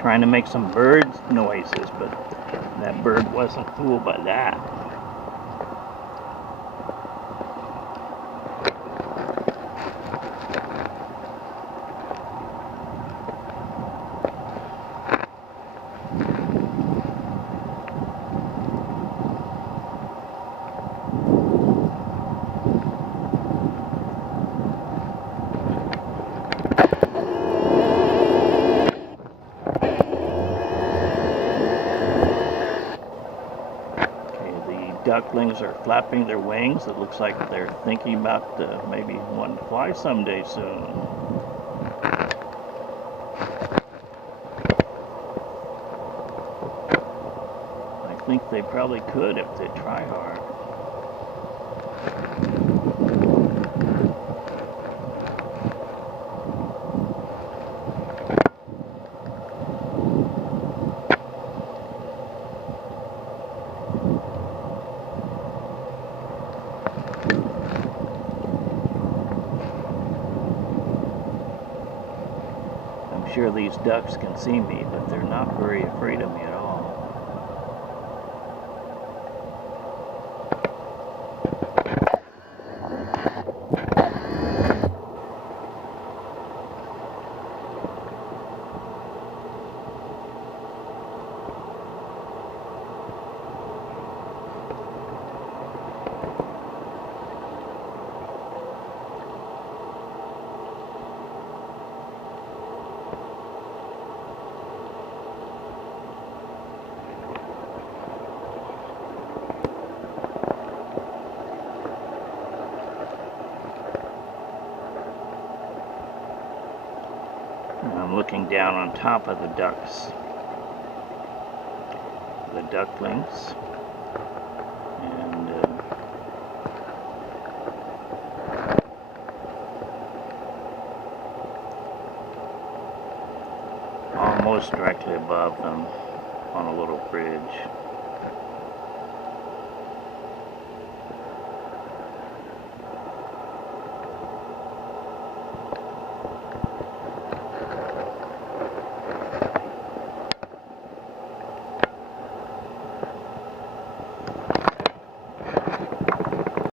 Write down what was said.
Trying to make some bird noises, but that bird wasn't fooled by that. Ducklings are flapping their wings. It looks like they're thinking about maybe wanting to fly someday soon. I think they probably could if they try hard. I'm sure these ducks can see me, but they're not very afraid of me at all. I'm looking down on top of the ducks, the ducklings, and almost directly above them on a little bridge.